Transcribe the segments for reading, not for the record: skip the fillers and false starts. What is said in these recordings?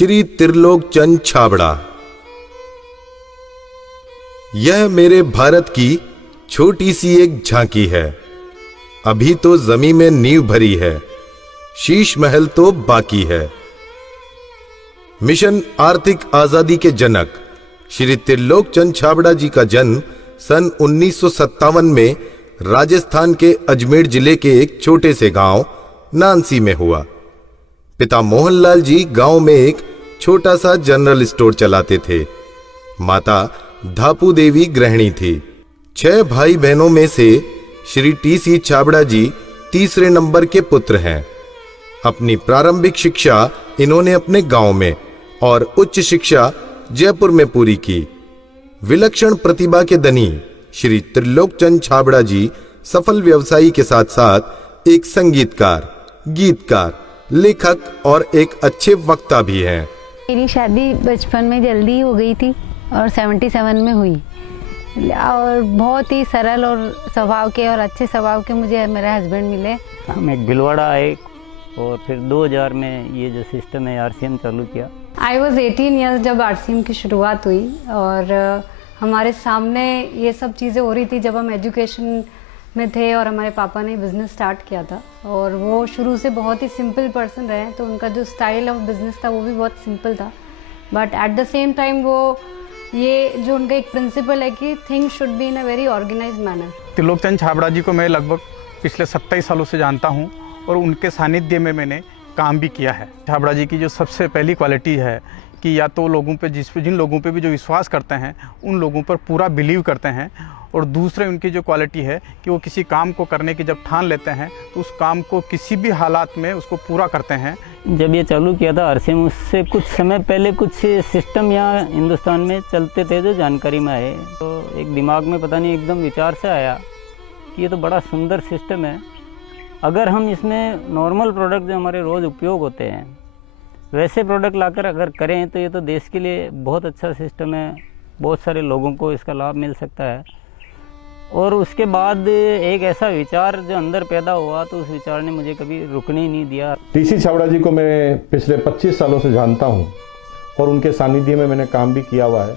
श्री त्रिलोक चंद छाबड़ा। यह मेरे भारत की छोटी सी एक झांकी है। अभी तो जमीन में नींव भरी है, शीश महल तो बाकी है। मिशन आर्थिक आजादी के जनक श्री त्रिलोक चंद छाबड़ा जी का जन्म सन 1957 में राजस्थान के अजमेर जिले के एक छोटे से गांव नानसी में हुआ। पिता मोहनलाल जी गांव में एक छोटा सा जनरल स्टोर चलाते थे। माता धापू देवी गृहिणी थी। 6 भाई बहनों में से श्री टी.सी. छाबड़ा जी तीसरे नंबर के पुत्र हैं। अपनी प्रारंभिक शिक्षा इन्होंने अपने गांव में और उच्च शिक्षा जयपुर में पूरी की। विलक्षण प्रतिभा के धनी श्री त्रिलोक चंद छाबड़ा जी सफल व्यवसायी के साथ साथ एक संगीतकार, गीतकार, लेखक और एक अच्छे वक्ता भी हैं। मेरी शादी बचपन में जल्दी हो गई थी और 77 में हुई और बहुत ही सरल और स्वभाव के और अच्छे स्वभाव के मुझे मेरे हस्बैंड मिले। हम एक भिलवाड़ा आए और फिर 2000 में ये जो सिस्टम है आरसीएम चालू किया। आई वॉज 18 ईयर्स जब आरसीएम की शुरुआत हुई और हमारे सामने ये सब चीज़ें हो रही थी जब हम एजुकेशन में थे और हमारे पापा ने बिज़नेस स्टार्ट किया था और वो शुरू से बहुत ही सिंपल पर्सन रहे, तो उनका जो स्टाइल ऑफ बिज़नेस था वो भी बहुत सिंपल था। But at the same time वो ये जो उनका एक प्रिंसिपल है कि things should be in a very organised manner. Trilok Chand Chhabra ji को मैं लगभग पिछले 27 सालों से जानता हूँ और उनके सानिध्य में मैंने काम भी किया है। छाबड़ा जी की जो सबसे पहली क्वालिटी है कि या तो लोगों पे जिन लोगों पे भी जो विश्वास करते हैं उन लोगों पर पूरा बिलीव करते हैं, और दूसरे उनकी जो क्वालिटी है कि वो किसी काम को करने की जब ठान लेते हैं तो उस काम को किसी भी हालात में उसको पूरा करते हैं। जब ये चालू किया था आरसीएम, उससे कुछ समय पहले कुछ सिस्टम यहाँ हिंदुस्तान में चलते थे जो जानकारी में आए, तो एक दिमाग में पता नहीं एकदम विचार से आया कि ये तो बड़ा सुंदर सिस्टम है। अगर हम इसमें नॉर्मल प्रोडक्ट जो हमारे रोज़ उपयोग होते हैं वैसे प्रोडक्ट लाकर अगर करें तो ये तो देश के लिए बहुत अच्छा सिस्टम है, बहुत सारे लोगों को इसका लाभ मिल सकता है। और उसके बाद एक ऐसा विचार जो अंदर पैदा हुआ तो उस विचार ने मुझे कभी रुकने ही नहीं दिया। टी.सी. छाबड़ा जी को मैं पिछले 25 सालों से जानता हूं और उनके सानिध्य में मैंने काम भी किया हुआ है।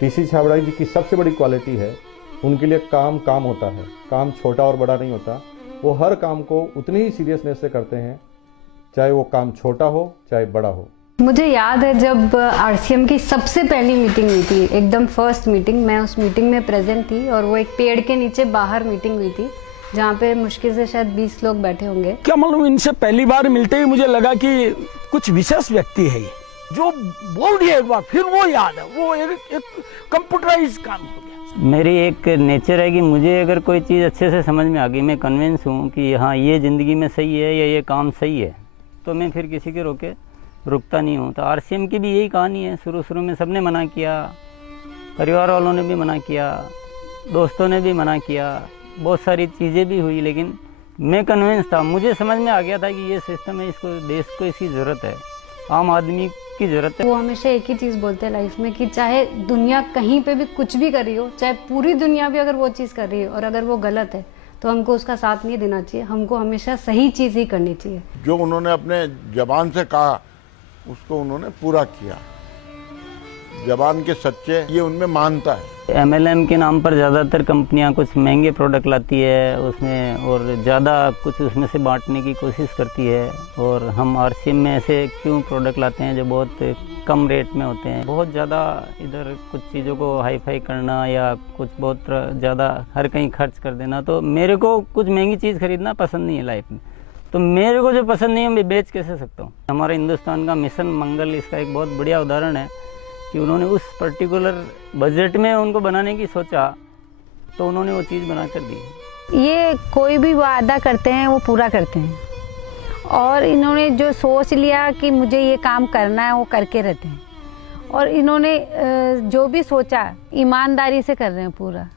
टी.सी. छाबड़ा जी की सबसे बड़ी क्वालिटी है उनके लिए काम होता है। काम छोटा और बड़ा नहीं होता, वो हर काम को उतनी ही सीरियसनेस से करते हैं, चाहे वो काम छोटा हो चाहे बड़ा हो। मुझे याद है जब आरसीएम की सबसे पहली मीटिंग हुई थी, एकदम फर्स्ट मीटिंग, मैं उस मीटिंग में प्रेजेंट थी और वो एक पेड़ के नीचे बाहर मीटिंग हुई थी जहाँ पे मुश्किल से शायद 20 लोग बैठे होंगे। क्या मालूम, इनसे पहली बार मिलते ही मुझे लगा कि कुछ विशेष व्यक्ति है ये, जो बोल दिया एक बार फिर वो याद है, वो एक कंप्यूटराइज काम हो गया। मेरी एक नेचर है कि मुझे अगर कोई चीज़ अच्छे से समझ में आ गई, मैं कन्विंस हूँ कि हाँ ये ज़िंदगी में सही है या ये काम सही है, तो मैं फिर किसी के रोके रुकता नहीं हूँ। तो आरसीएम की भी यही कहानी है। शुरू में सबने मना किया, परिवार वालों ने भी मना किया, दोस्तों ने भी मना किया, बहुत सारी चीज़ें भी हुई, लेकिन मैं कन्विंस था, मुझे समझ में आ गया था कि ये सिस्टम है, इसको देश को इसकी ज़रूरत है, आम आदमी की ज़रूरत है। वो हमेशा एक ही चीज़ बोलते हैं लाइफ में कि चाहे दुनिया कहीं पे भी कुछ भी कर रही हो, चाहे पूरी दुनिया भी अगर वो चीज़ कर रही है और अगर वो गलत है तो हमको उसका साथ नहीं देना चाहिए, हमको हमेशा सही चीज़ ही करनी चाहिए। जो उन्होंने अपने जबान से कहा उसको उन्होंने पूरा किया। जबान के सच्चे ये उनमें मानता है। एमएलएम के नाम पर ज़्यादातर कंपनियां कुछ महंगे प्रोडक्ट लाती है उसमें और ज़्यादा कुछ उसमें से बांटने की कोशिश करती है, और हम आरसीएम में ऐसे क्यों प्रोडक्ट लाते हैं जो बहुत कम रेट में होते हैं। बहुत ज़्यादा इधर कुछ चीज़ों को हाई फाई करना या कुछ बहुत ज़्यादा हर कहीं खर्च कर देना, तो मेरे को कुछ महंगी चीज़ खरीदना पसंद नहीं है लाइफ में। तो मेरे को जो पसंद नहीं है मैं बेच कैसे सकता हूँ। हमारे हिंदुस्तान का मिशन मंगल इसका एक बहुत बढ़िया उदाहरण है कि उन्होंने उस पर्टिकुलर बजट में उनको बनाने की सोचा तो उन्होंने वो चीज़ बना कर दी। ये कोई भी वादा करते हैं वो पूरा करते हैं और इन्होंने जो सोच लिया कि मुझे ये काम करना है वो करके रहते हैं, और इन्होंने जो भी सोचा ईमानदारी से कर रहे हैं पूरा।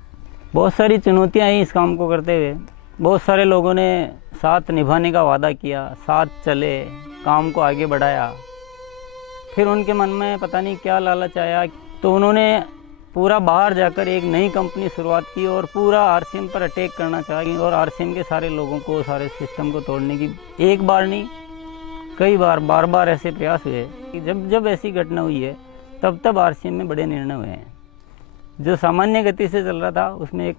बहुत सारी चुनौतियाँ आई इस काम को करते हुए, बहुत सारे लोगों ने साथ निभाने का वादा किया, साथ चले, काम को आगे बढ़ाया, फिर उनके मन में पता नहीं क्या लालच आया तो उन्होंने पूरा बाहर जाकर एक नई कंपनी शुरुआत की और पूरा आरसीएम पर अटैक करना चाहिए और आरसीएम के सारे लोगों को, सारे सिस्टम को तोड़ने की एक बार नहीं कई बार बार ऐसे प्रयास हुए कि जब ऐसी घटना हुई है तब आरसीएम में बड़े निर्णय हुए हैं। जो सामान्य गति से चल रहा था उसमें एक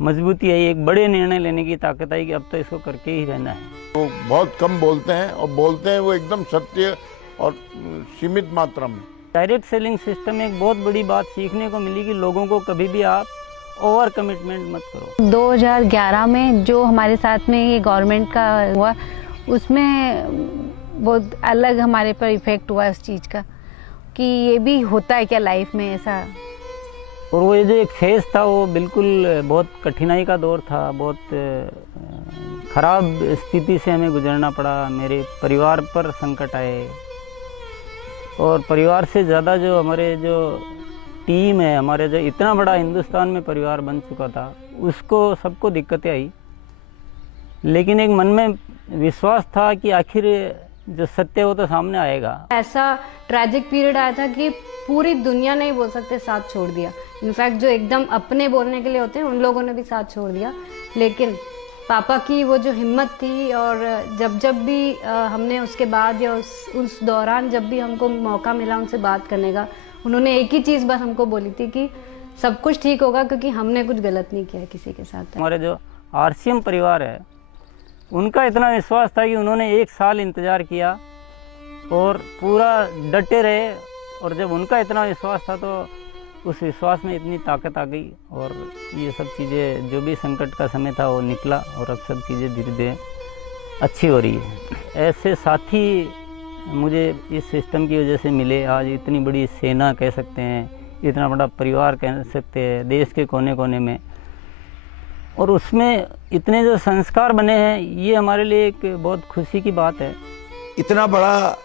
मजबूती आई, एक बड़े निर्णय लेने की ताकत आई कि अब तो इसको करके ही रहना है। वो बहुत कम बोलते हैं और बोलते हैं वो एकदम सत्य और सीमित मात्रा में। डायरेक्ट सेलिंग सिस्टम में एक बहुत बड़ी बात सीखने को मिली कि लोगों को कभी भी आप ओवर कमिटमेंट मत करो। 2011 में जो हमारे साथ में ये गवर्नमेंट का हुआ उसमें बहुत अलग हमारे पर इफेक्ट हुआ इस चीज़ का कि ये भी होता है क्या लाइफ में ऐसा। और वो ये जो एक फेज़ था वो बिल्कुल बहुत कठिनाई का दौर था, बहुत ख़राब स्थिति से हमें गुजरना पड़ा। मेरे परिवार पर संकट आए और परिवार से ज़्यादा जो हमारे जो टीम है, हमारे जो इतना बड़ा हिंदुस्तान में परिवार बन चुका था, उसको सबको दिक्कतें आई। लेकिन एक मन में विश्वास था कि आखिर जो सत्य वो तो सामने आएगा। ऐसा ट्रैजिक पीरियड आया था कि पूरी दुनिया ने ही बोल सकते साथ छोड़ दिया। इनफैक्ट जो एकदम अपने बोलने के लिए होते हैं उन लोगों ने भी साथ छोड़ दिया। लेकिन पापा की वो जो हिम्मत थी और जब भी हमने उसके बाद या उस दौरान जब भी हमको मौका मिला उनसे बात करने का, उन्होंने एक ही चीज़ बस हमको बोली थी कि सब कुछ ठीक होगा क्योंकि हमने कुछ गलत नहीं किया किसी के साथ। हमारे जो आरसीएम परिवार है उनका इतना विश्वास था कि उन्होंने 1 साल इंतज़ार किया और पूरा डटे रहे। और जब उनका इतना विश्वास था तो उस विश्वास में इतनी ताकत आ गई और ये सब चीज़ें, जो भी संकट का समय था वो निकला और अब सब चीज़ें धीरे धीरे अच्छी हो रही है। ऐसे साथी मुझे इस सिस्टम की वजह से मिले। आज इतनी बड़ी सेना कह सकते हैं, इतना बड़ा परिवार कह सकते हैं देश के कोने कोने में, और उसमें इतने जो संस्कार बने हैं, ये हमारे लिए एक बहुत खुशी की बात है। इतना बड़ा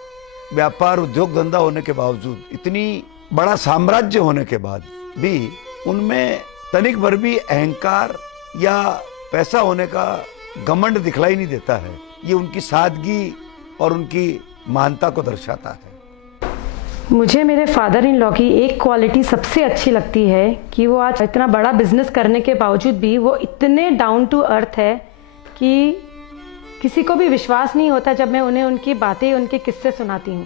व्यापार उद्योग धंधा होने के बावजूद, इतनी बड़ा साम्राज्य होने के बाद भी उनमें तनिक भर भी अहंकार या पैसा होने का घमंड दिखलाई नहीं देता है। ये उनकी सादगी और उनकी महानता को दर्शाता है। मुझे मेरे फादर इन लॉ की एक क्वालिटी सबसे अच्छी लगती है कि वो आज इतना बड़ा बिजनेस करने के बावजूद भी वो इतने डाउन टू अर्थ है कि किसी को भी विश्वास नहीं होता जब मैं उन्हें उनकी बातें, उनके किस्से सुनाती हूँ।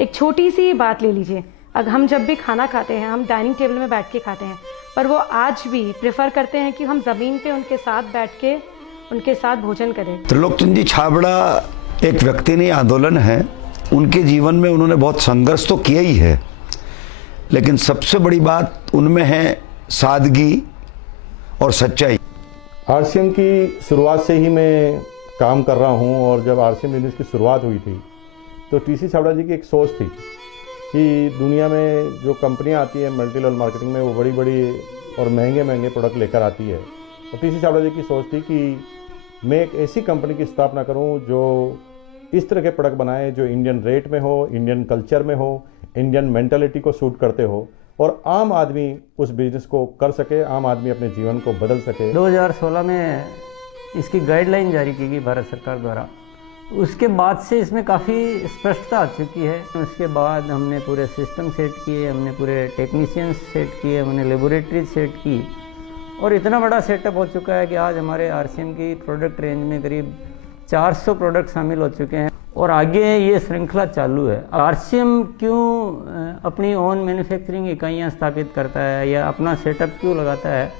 एक छोटी सी बात ले लीजिए, अगर हम जब भी खाना खाते हैं हम डाइनिंग टेबल में बैठ के खाते हैं, पर वो आज भी प्रेफर करते हैं कि हम ज़मीन पे उनके साथ बैठ के उनके साथ भोजन करें। त्रिलोकचंद जी छाबड़ा एक व्यक्ति नहीं, आंदोलन है। उनके जीवन में उन्होंने बहुत संघर्ष तो किया ही है, लेकिन सबसे बड़ी बात उनमें है सादगी और सच्चाई। आरसीएम की शुरुआत से ही मैं काम कर रहा हूं और जब आरसीएम बिजनेस की शुरुआत हुई थी तो टीसी छाबड़ा जी की एक सोच थी कि दुनिया में जो कंपनियां आती है मल्टी लेवल मार्केटिंग में, वो बड़ी बड़ी और महंगे महंगे प्रोडक्ट लेकर आती है। और टीसी छाबड़ा जी की सोच थी कि मैं एक ऐसी कंपनी की स्थापना करूं जो इस तरह के प्रोडक्ट बनाए जो इंडियन रेट में हो, इंडियन कल्चर में हो, इंडियन मेंटालिटी को सूट करते हो और आम आदमी उस बिजनेस को कर सके, आम आदमी अपने जीवन को बदल सके। 2016 में इसकी गाइडलाइन जारी की गई भारत सरकार द्वारा। उसके बाद से इसमें काफ़ी स्पष्टता आ चुकी है। उसके बाद हमने पूरे सिस्टम सेट किए, हमने पूरे टेक्नीशियंस सेट किए, हमने लेबोरेटरी सेट की और इतना बड़ा सेटअप हो चुका है कि आज हमारे आरसीएम की प्रोडक्ट रेंज में करीब 400 प्रोडक्ट शामिल हो चुके हैं और आगे ये श्रृंखला चालू है। आरसीएम क्यों अपनी ओन मैन्युफैक्चरिंग इकाइयाँ स्थापित करता है या अपना सेटअप क्यों लगाता है,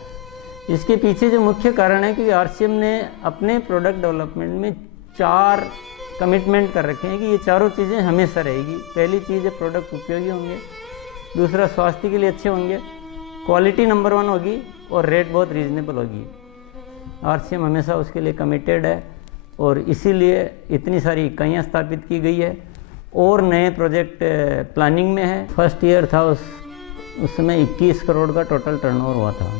इसके पीछे जो मुख्य कारण है कि आरसीएम ने अपने प्रोडक्ट डेवलपमेंट में 4 कमिटमेंट कर रखे हैं कि ये चारों चीज़ें हमेशा रहेगी। पहली चीज़ है प्रोडक्ट उपयोगी होंगे, दूसरा स्वास्थ्य के लिए अच्छे होंगे, क्वालिटी नंबर 1 होगी और रेट बहुत रीजनेबल होगी। आरसीएम हमेशा उसके लिए कमिटेड है और इसीलिए इतनी सारी इकाइयाँ स्थापित की गई है और नए प्रोजेक्ट प्लानिंग में है। फर्स्ट ईयर था उस समय 21 करोड़ का टोटल टर्नओवर हुआ था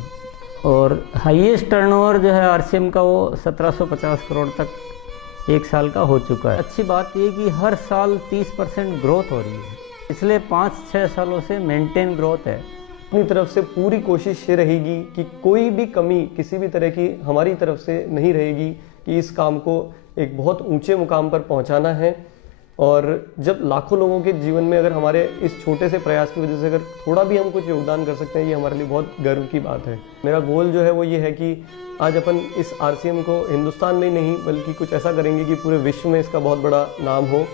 और हाईएस्ट टर्नओवर जो है आरसीएम का वो 1750 करोड़ तक एक साल का हो चुका है। अच्छी बात ये कि हर साल 30% ग्रोथ हो रही है, इसलिए 5-6 सालों से मेंटेन ग्रोथ है। अपनी तरफ से पूरी कोशिश ये रहेगी कि कोई भी कमी किसी भी तरह की हमारी तरफ से नहीं रहेगी कि इस काम को एक बहुत ऊंचे मुकाम पर पहुंचाना है। और जब लाखों लोगों के जीवन में अगर हमारे इस छोटे से प्रयास की वजह से अगर थोड़ा भी हम कुछ योगदान कर सकते हैं, ये हमारे लिए बहुत गर्व की बात है। मेरा गोल जो है वो ये है कि आज अपन इस RCM को हिंदुस्तान में नहीं बल्कि कुछ ऐसा करेंगे कि पूरे विश्व में इसका बहुत बड़ा नाम हो